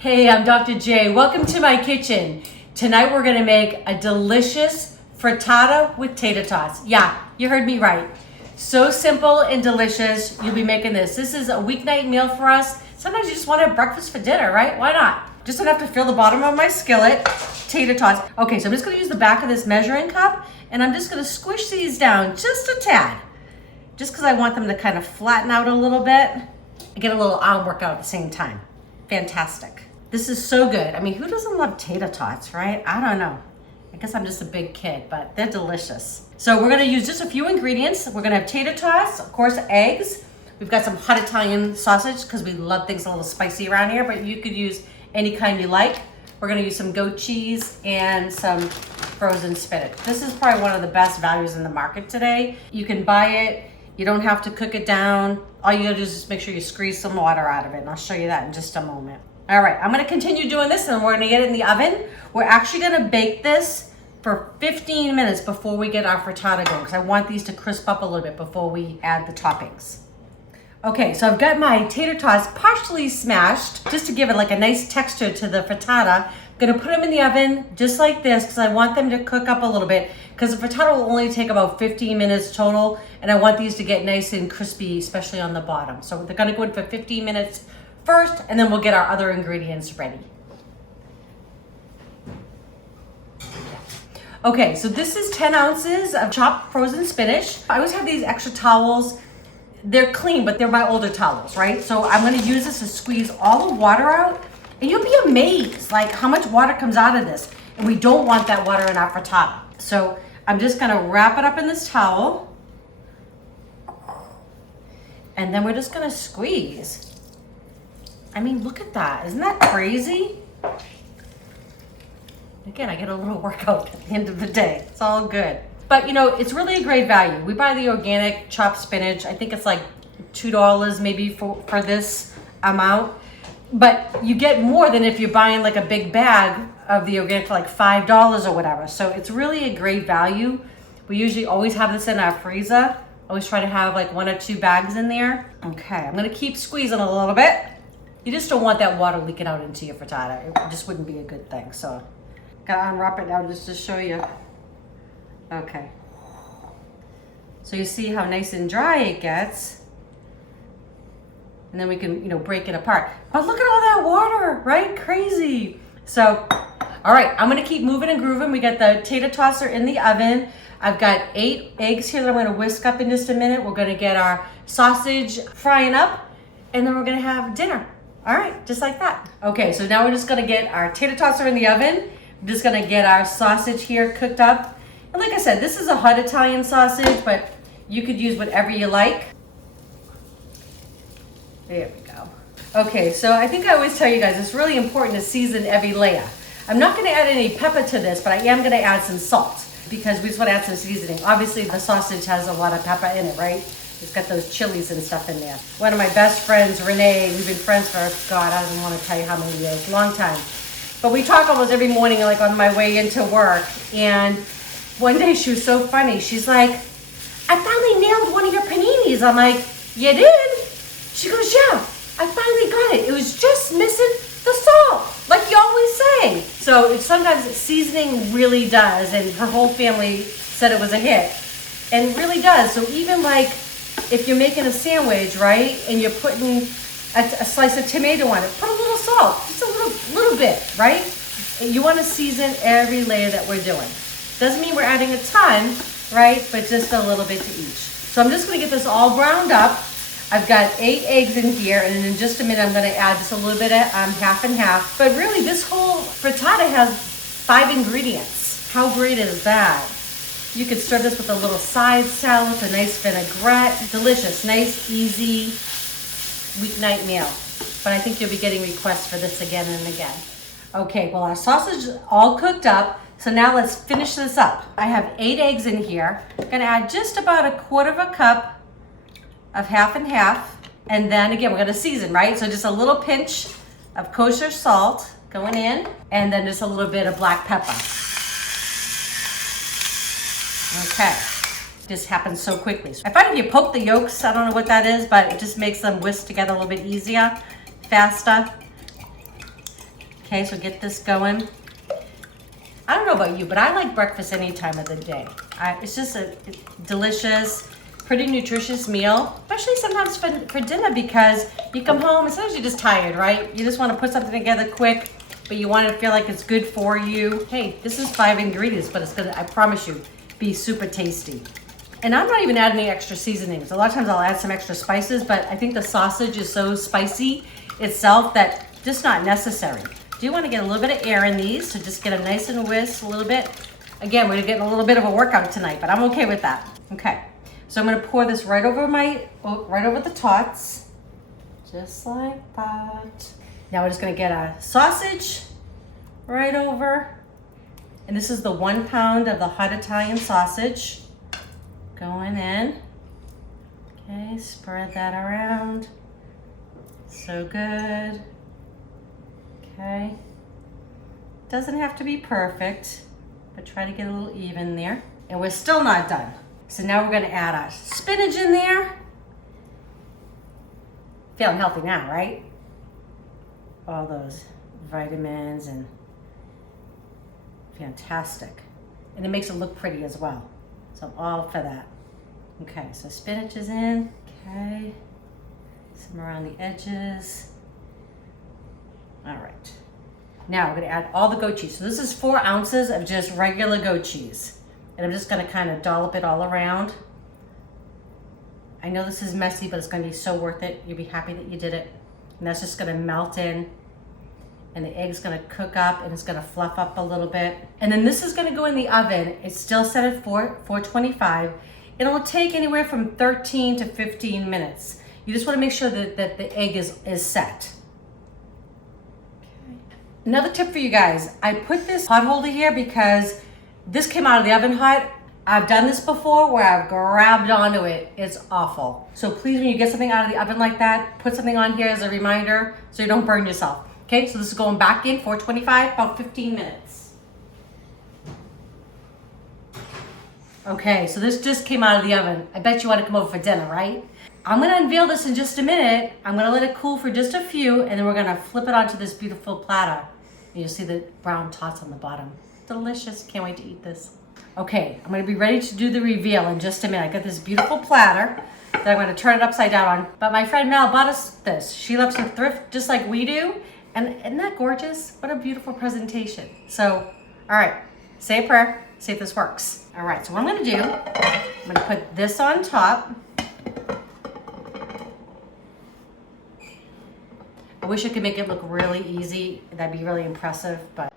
Hey, I'm Dr. J. Welcome to my kitchen. Tonight we're gonna make a delicious frittata with tater tots. Yeah, you heard me right. So simple and delicious. You'll be making this. This is a weeknight meal for us. Sometimes you just want to have breakfast for dinner, right? Why not? Just enough to fill the bottom of my skillet. Tater tots. Okay, so I'm just gonna use the back of this measuring cup and I'm just gonna squish these down just a tad. Just because I want them to kind of flatten out a little bit and get a little arm workout at the same time. Fantastic. This is so good. I mean, who doesn't love tater tots, right? I don't know. I guess I'm just a big kid, but they're delicious. So we're gonna use just a few ingredients. We're gonna have tater tots, of course, eggs. We've got some hot Italian sausage because we love things a little spicy around here, but you could use any kind you like. We're gonna use some goat cheese and some frozen spinach. This is probably one of the best values in the market today. You can buy it. You don't have to cook it down. All you gotta do is just make sure you squeeze some water out of it, and I'll show you that in just a moment. All right, I'm gonna continue doing this and we're gonna get it in the oven. We're actually gonna bake this for 15 minutes before we get our frittata going because I want these to crisp up a little bit before we add the toppings. Okay, so I've got my tater tots partially smashed just to give it like a nice texture to the frittata. I'm gonna put them in the oven just like this because I want them to cook up a little bit because the frittata will only take about 15 minutes total and I want these to get nice and crispy, especially on the bottom. So they're gonna go in for 15 minutes first and then we'll get our other ingredients ready. Okay, so this is 10 ounces of chopped frozen spinach. I always have these extra towels. They're clean, but they're my older towels, right? So I'm gonna use this to squeeze all the water out and you'll be amazed like how much water comes out of this. And we don't want that water in our frittata. So I'm just gonna wrap it up in this towel and then we're just gonna squeeze. I mean, look at that. Isn't that crazy? Again, I get a little workout at the end of the day. It's all good. But you know, it's really a great value. We buy the organic chopped spinach. I think it's like $2 maybe for this amount. But you get more than if you're buying like a big bag of the organic for like $5 or whatever. So it's really a great value. We usually always have this in our freezer. Always try to have like 1 or 2 bags in there. Okay, I'm gonna keep squeezing a little bit. You just don't want that water leaking out into your frittata. It just wouldn't be a good thing. So, gotta unwrap it now just to show you. Okay. So you see how nice and dry it gets. And then we can, you know, break it apart. But look at all that water, right? Crazy. So, all right, I'm gonna keep moving and grooving. We got the tater tosser in the oven. I've got 8 eggs here that I'm gonna whisk up in just a minute. We're gonna get our sausage frying up and then we're gonna have dinner. All right, just like that. Okay, so now we're just gonna get our tater tosser in the oven. I'm just gonna get our sausage here cooked up. And like I said, this is a hot Italian sausage, but you could use whatever you like. There we go. Okay, so I think I always tell you guys, it's really important to season every layer. I'm not gonna add any pepper to this, but I am gonna add some salt because we just wanna add some seasoning. Obviously, the sausage has a lot of pepper in it, right? It's got those chilies and stuff in there. One of my best friends, Renee, we've been friends for, God, I don't want to tell you how many years, long time. But we talk almost every morning, like on my way into work. And one day she was so funny. She's like, I finally nailed one of your paninis. I'm like, you did? She goes, yeah, I finally got it. It was just missing the salt, like you always say. So sometimes seasoning really does. And her whole family said it was a hit. And it really does. So even like, if you're making a sandwich, right, and you're putting a slice of tomato on it, put a little salt, just a little bit, right? And you want to season every layer that we're doing. Doesn't mean we're adding a ton, right, but just a little bit to each. So I'm just going to get this all browned up. I've got 8 eggs in here, and in just a minute I'm going to add just a little bit of half and half. But really, this whole frittata has 5 ingredients. How great is that? You could serve this with a little side salad, a nice vinaigrette. Delicious, nice, easy weeknight meal. But I think you'll be getting requests for this again and again. Okay, well our sausage is all cooked up. So now let's finish this up. I have 8 eggs in here. I'm gonna add just about 1/4 cup of half and half. And then again, we're gonna season, right? So just a little pinch of kosher salt going in, and then just a little bit of black pepper. Okay, this happens so quickly. I find if you poke the yolks, I don't know what that is, but it just makes them whisk together a little bit easier, faster. Okay, so get this going. I don't know about you, but I like breakfast any time of the day. It's just a delicious, pretty nutritious meal, especially sometimes for dinner, because you come home and sometimes you're just tired, right? You just want to put something together quick, but you want to feel like it's good for you. Hey, this is 5 ingredients, but it's gonna, I promise you, be super tasty. And I'm not even adding any extra seasonings. A lot of times I'll add some extra spices, but I think the sausage is so spicy itself that just not necessary. Do you want to get a little bit of air in these to just get them nice and whisk a little bit? Again, we're getting a little bit of a workout tonight, but I'm okay with that. Okay, so I'm gonna pour this right over the tots, just like that. Now we're just gonna get a sausage right over, and this is the 1 pound of the hot Italian sausage going in. Okay, spread that around. So good. Okay, doesn't have to be perfect, but try to get a little even there. And we're still not done. So now we're gonna add our spinach in there. Feeling healthy now, right? All those vitamins and fantastic. And it makes it look pretty as well. So I'm all for that. Okay, so spinach is in, okay. Some around the edges. All right, now we're gonna add all the goat cheese. So this is 4 ounces of just regular goat cheese. And I'm just gonna kind of dollop it all around. I know this is messy, but it's gonna be so worth it. You'll be happy that you did it. And that's just gonna melt in, and the egg's gonna cook up, and it's gonna fluff up a little bit. And then this is gonna go in the oven. It's still set at 425. It'll take anywhere from 13 to 15 minutes. You just wanna make sure that the egg is set. Another tip for you guys, I put this hot holder here because this came out of the oven hot. I've done this before where I've grabbed onto it. It's awful. So please, when you get something out of the oven like that, put something on here as a reminder so you don't burn yourself. Okay, so this is going back in, 425, about 15 minutes. Okay, so this just came out of the oven. I bet you want to come over for dinner, right? I'm gonna unveil this in just a minute. I'm gonna let it cool for just a few, and then we're gonna flip it onto this beautiful platter. And you'll see the brown tots on the bottom. Delicious, can't wait to eat this. Okay, I'm gonna be ready to do the reveal in just a minute. I got this beautiful platter that I'm gonna turn it upside down on. But my friend Mel bought us this. She loves to thrift just like we do. And isn't that gorgeous? What a beautiful presentation. So, all right, say a prayer, see if this works. All right, so what I'm gonna do, I'm gonna put this on top. I wish I could make it look really easy. That'd be really impressive, but.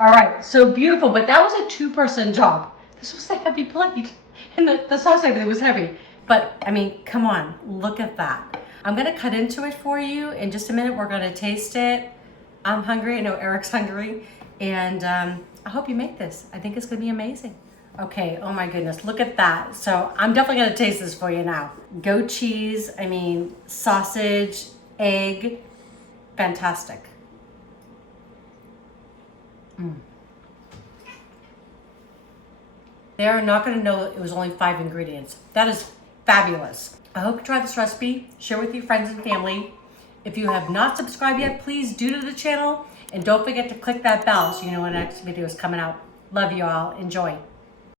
All right, so beautiful, but that was a 2-person job. This was a heavy plate, and the sauce everything was heavy. But I mean, come on, look at that. I'm gonna cut into it for you in just a minute. We're gonna taste it. I'm hungry, I know Eric's hungry, and I hope you make this. I think it's gonna be amazing. Okay, oh my goodness, look at that. So I'm definitely gonna taste this for you now. Goat cheese, I mean, sausage, egg, fantastic. They're not gonna know it was only 5 ingredients. That is fabulous. I hope you try this recipe, share with your friends and family. If you have not subscribed yet, please do to the channel, and don't forget to click that bell so you know when the next video is coming out. Love you all, enjoy.